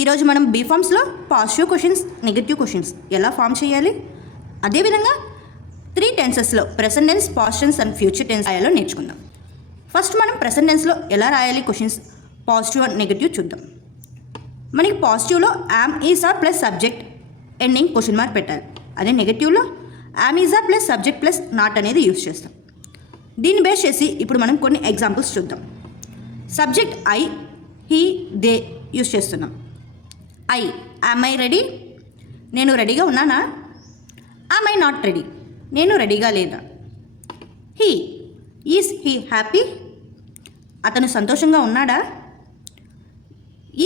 ఈరోజు మనం బీ ఫామ్స్లో పాజిటివ్ క్వశ్చన్స్ నెగటివ్ క్వశ్చన్స్ ఎలా ఫామ్ చేయాలి, అదేవిధంగా 3 టెన్సెస్లో present tense, past tense and future tense రాయాలో నేర్చుకుందాం. ఫస్ట్ మనం ప్రెసెంట్ టెన్స్లో ఎలా రాయాలి క్వశ్చన్స్ పాజిటివ్ అండ్ నెగటివ్ చూద్దాం. మనకి పాజిటివ్లో am is are plus subject ending question mark పెట్టాలి. అదే నెగటివ్లో am is are plus subject plus not అనేది యూజ్ చేస్తాం. దీన్ని బేస్ చేసి ఇప్పుడు మనం కొన్ని ఎగ్జాంపుల్స్ చూద్దాం. Subject I, he, they use చేస్తున్నాం. ఐ, యామ్ ఐ రెడీ, నేను రెడీగా ఉన్నానా. యామ్ ఐ నాట్ రెడీ, నేను రెడీగా లేదా. హీ, ఈజ్ హీ హ్యాపీ, అతను సంతోషంగా ఉన్నాడా.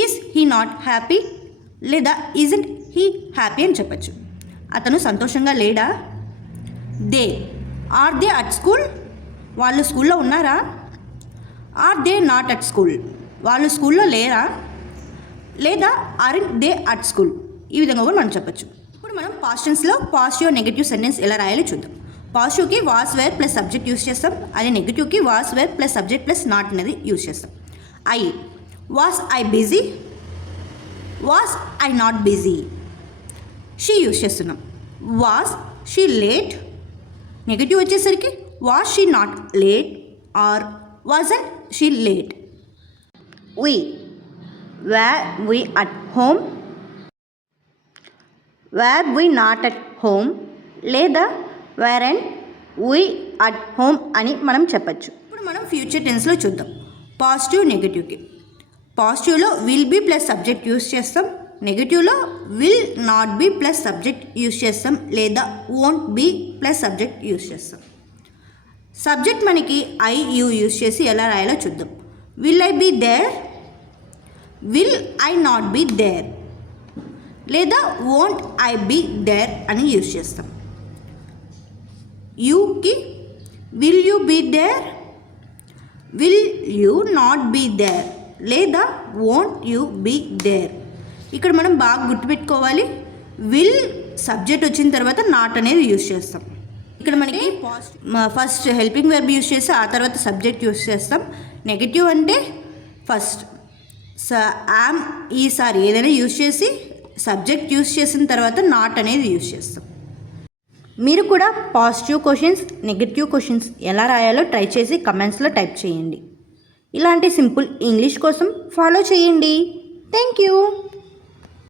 ఈజ్ హీ నాట్ హ్యాపీ లేదా ఈజంట్ హీ హ్యాపీ అని చెప్పచ్చు. అతను సంతోషంగా లేడా. They, are they at school, వాళ్ళు స్కూల్లో ఉన్నారా. Are they not at school, వాళ్ళు స్కూల్లో లేరా. లేదా ఆర్ఎంట్ దే అట్ స్కూల్, ఈ విధంగా కూడా మనం చెప్పచ్చు. ఇప్పుడు మనం పాస్ట్ టెన్స్లో పాజిటివ్ నెగటివ్ సెంటెన్స్ ఎలా రాయాలో చూద్దాం. పాజిటివ్కి was were plus subject use చేస్తాం. అదే నెగటివ్కి was were plus subject plus not అనేది యూజ్ చేస్తాం. I, was I busy, was I not busy. She use చేస్తున్నాం. వాస్ షీ లేట్, నెగటివ్ వచ్చేసరికి was she not late or wasn't she late. We, were we at home, were we not at home లేదా weren't we at home అని మనం చెప్పచ్చు. ఇప్పుడు మనం future టెన్స్లో చూద్దాం. పాజిటివ్ నెగటివ్కి పాజిటివ్లో will be plus subject use చేస్తాం. నెగటివ్లో will not be plus subject use చేస్తాం లేదా won't be plus subject use చేస్తాం. సబ్జెక్ట్ మనకి ఐ యూ యూజ్ చేసి ఎలా రాయాలో చూద్దాం. Will I be there, will I not be there లేదా వోంట్ ఐ బీ దేర్ అని యూజ్ చేస్తాం. యూకి will you be there, will you not be there లేదా వోంట్ యూ బీ దేర్. ఇక్కడ మనం బాగా గుర్తుపెట్టుకోవాలి, విల్ సబ్జెక్ట్ వచ్చిన తర్వాత నాట్ అనేది యూజ్ చేస్తాం. ఇక్కడ మనకి ఫస్ట్ హెల్పింగ్ వెర్బ్ యూజ్ చేసి ఆ తర్వాత సబ్జెక్ట్ యూజ్ చేస్తాం. నెగటివ్ అంటే ఫస్ట్ యామ్ ఈస్ ఆర్ ఏదైనా యూజ్ చేసి సబ్జెక్ట్ యూజ్ చేసిన తర్వాత నాట్ అనేది యూజ్ చేస్తాం. మీరు కూడా పాజిటివ్ క్వశ్చన్స్ నెగటివ్ క్వశ్చన్స్ ఎలా రాయాలో ట్రై చేసి కమెంట్స్లో టైప్ చేయండి. ఇలాంటి సింపుల్ ఇంగ్లీష్ కోసం ఫాలో చేయండి. Thank you.